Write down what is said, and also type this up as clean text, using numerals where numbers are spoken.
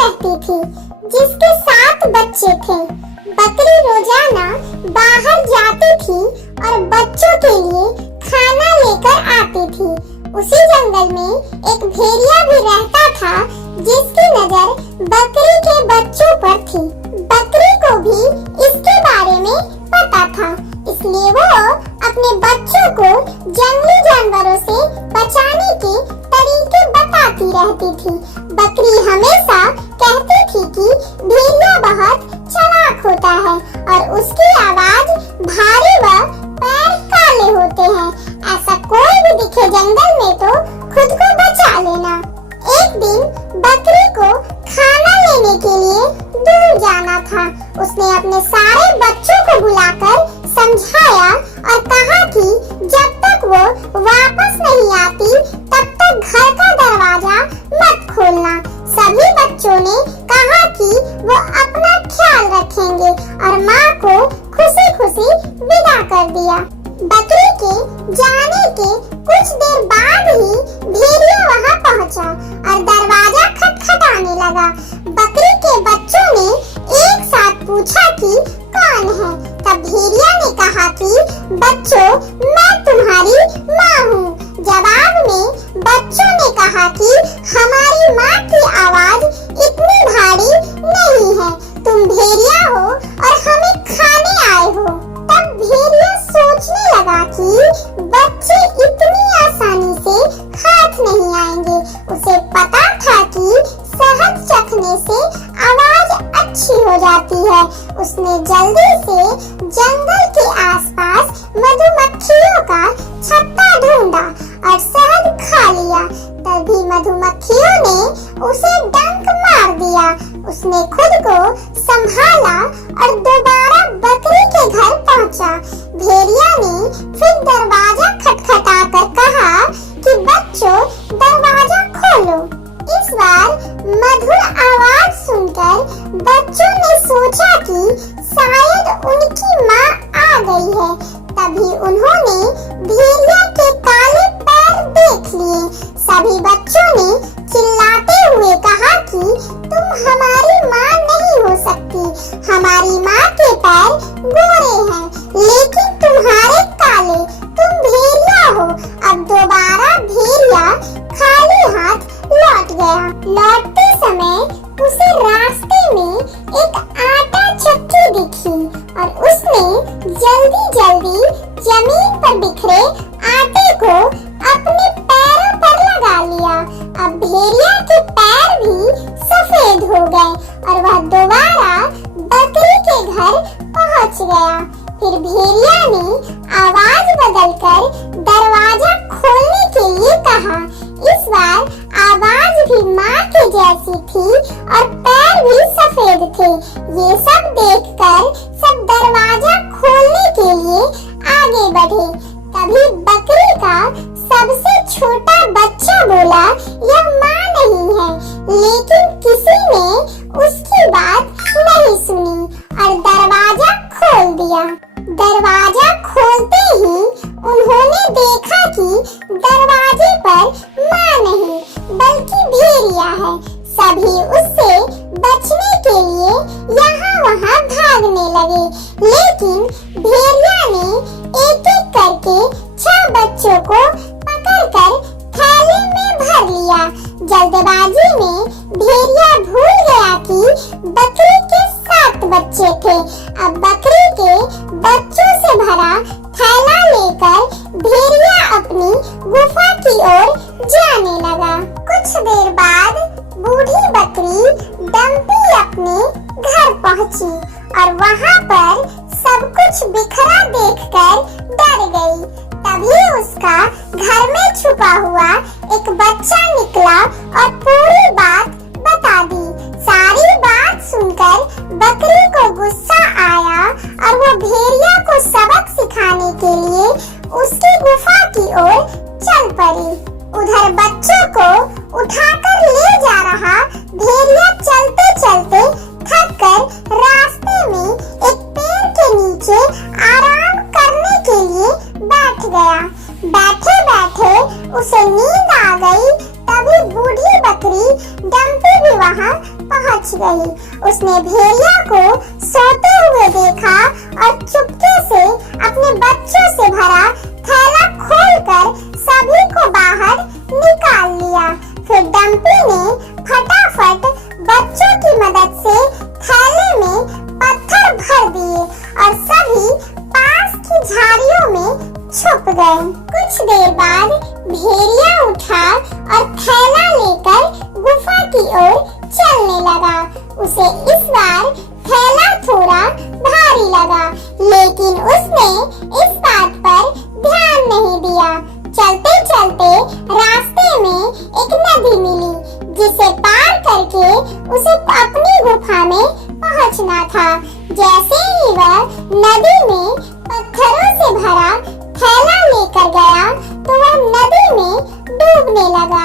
रहती थी जिसके 7 बच्चे थे। बकरी रोजाना बाहर जाती थी और बच्चों के लिए खाना लेकर आती थी। उसी जंगल में एक भेड़िया भी रहता था जिसकी नजर बकरी के बच्चों पर थी। बकरी को भी इसके बारे में पता था, इसलिए वो अपने बच्चों को जंगली जानवरों से बचाने के तरीके बताती रहती थी। बकरी हमेशा कहती थी कि भेड़िया बहुत चालाक होता है और उसकी आवाज भारी व पैर काले होते हैं। ऐसा कोई भी दिखे जंगल में तो खुद को बचा लेना। एक दिन बकरी को खाना लेने के लिए दूर जाना था। उसने अपने सारे बच्चों को बुलाकर समझाया और कहा कि जब तक वो वापस नहीं आती तब तक घर का दरवाजा मत खोलना। सभी बच्चों ने कहा कि वो अपना ख्याल रखेंगे और माँ को खुशी खुशी विदा कर दिया। बकरी के जाने के कुछ देर बाद ही भेड़िया वहाँ पहुँचा और दरवाजा खटखटाने लगा। बकरी के बच्चों ने एक साथ पूछा कि कौन है। तब भेड़िया ने कहा कि बच्चों, मैं तुम्हारी माँ हूँ। जवाब में बच्चों ने कहा कि हमारी माँ की आवाज इतनी भारी नहीं है, तुम भेड़िया हो और हमें खाने आए हो। तब भेड़िया सोचने लगा कि बच्चे इतनी आसानी से हाथ नहीं आएंगे। उसे पता था कि शहद चखने से आवाज अच्छी हो जाती है। उसने जल्दी से जंगल के आसपास मधुमक्खियों का छत्ता ढूंढा और शहद खा लिया। तभी मधुमक्खियों ने उसे डंक मार दिया। उसने खुद को संभाला और दोबारा बकरी के घर पहुंचा। भेड़िया ने फिर दरवाजा खटखटाकर कहा कि बच्चों, दरवाजा खोलो। इस बार मधुर आवाज सुनकर बच्चों ने सोचा कि शायद उनकी माँ आ गई है। तभी उन्होंने भेड़िया के काले पैर देख लिए। सभी बच्चों ने चिल्लाते हुए कहा कि तुम हमारी माँ नहीं हो सकती। हमारी माँ के पैर गोरे हैं लेकिन तुम्हारे काले। तुम भेड़िया हो। अब दोबारा भेड़िया खाली हाथ लौट गया। लौटते समय उसे रास्ते में एक आटा चक्की दिखी और उसने जल्दी जल्दी जमीन पर बिखरे आटे को अपने पैरों पर लगा लिया। अब भेड़िया के पैर भी सफेद हो गए और वह दोबारा बकरी के घर पहुंच गया। फिर भेड़िया ने आवाज बदलकर दरवाजा खोलने के लिए कहा। इस बार आवाज भी माँ के जैसी थी और पैर भी सफेद थे। ये सब देखकर सब दरवाजा खोलने के लिए आगे बढ़े। तभी बकरी का सबसे छोटा बच्चा बोला, यह माँ नहीं है। लेकिन किसी ने उसकी बात नहीं सुनी और दरवाजा खोल दिया। दरवाजा खोलते ही उन्होंने देखा कि दरवाजे पर माँ नहीं बल्कि भेड़िया है। सभी उससे बचने के लिए यहाँ वहाँ भागने लगे, लेकिन भेड़िया ने एक एक करके 6 बच्चों को पकड़कर थैले में भर लिया। जल्दबाजी में भेड़िया भूल गया कि बकरी के 7 बच्चे थे। अब बकरी के बच्चों से भरा थैला लेकर भेड़िया अपनी गुफा की ओर जाने लगा। कुछ देर बाद बूढ़ी बकरी डंपी अपने घर पहुंची और वहां पर सब कुछ बिखरा देखकर डर गई। तभी उसका घर में छुपा हुआ एक बच्चा निकला और पूरी बात बता दी। सारी बात सुनकर बकरी को गुस्सा आया और वो भेड़िया को सबक सिखाने के लिए उसकी गुफा की ओर चल पड़ी। उधर बच्चों को उठाकर ले जा रहा भेड़िया चलते चलते थक कर रास्ते में एक पेड़ के नीचे आराम करने के लिए बैठ गया। बैठे बैठे उसे नींद आ गई। तभी बूढ़ी बकरी डंपी भी वहाँ पहुँच बच गई। उसने भेड़िया को सोते हुए देखा और चुपके से अपने बच्चों से भरा थैला खोलकर सभी को बाहर निकाल लिया। फिर डम्पी ने फटाफट बच्चों की मदद से थैले में पत्थर भर दिए और सभी पास की झाड़ियों में छुप गए। कुछ देर बाद भेड़िया उठा और थैला लेकर गुफा की ओर चलने लगा। उसे इस बार थैला थोड़ा भारी लगा, लेकिन उसने इस बात पर ध्यान नहीं दिया। चलते चलते रास्ते में एक नदी मिली, जिसे पार करके उसे अपनी गुफा में पहुंचना था। जैसे ही वह नदी में पत्थरों से भरा थैला लेकर गया तो वह नदी में डूबने लगा।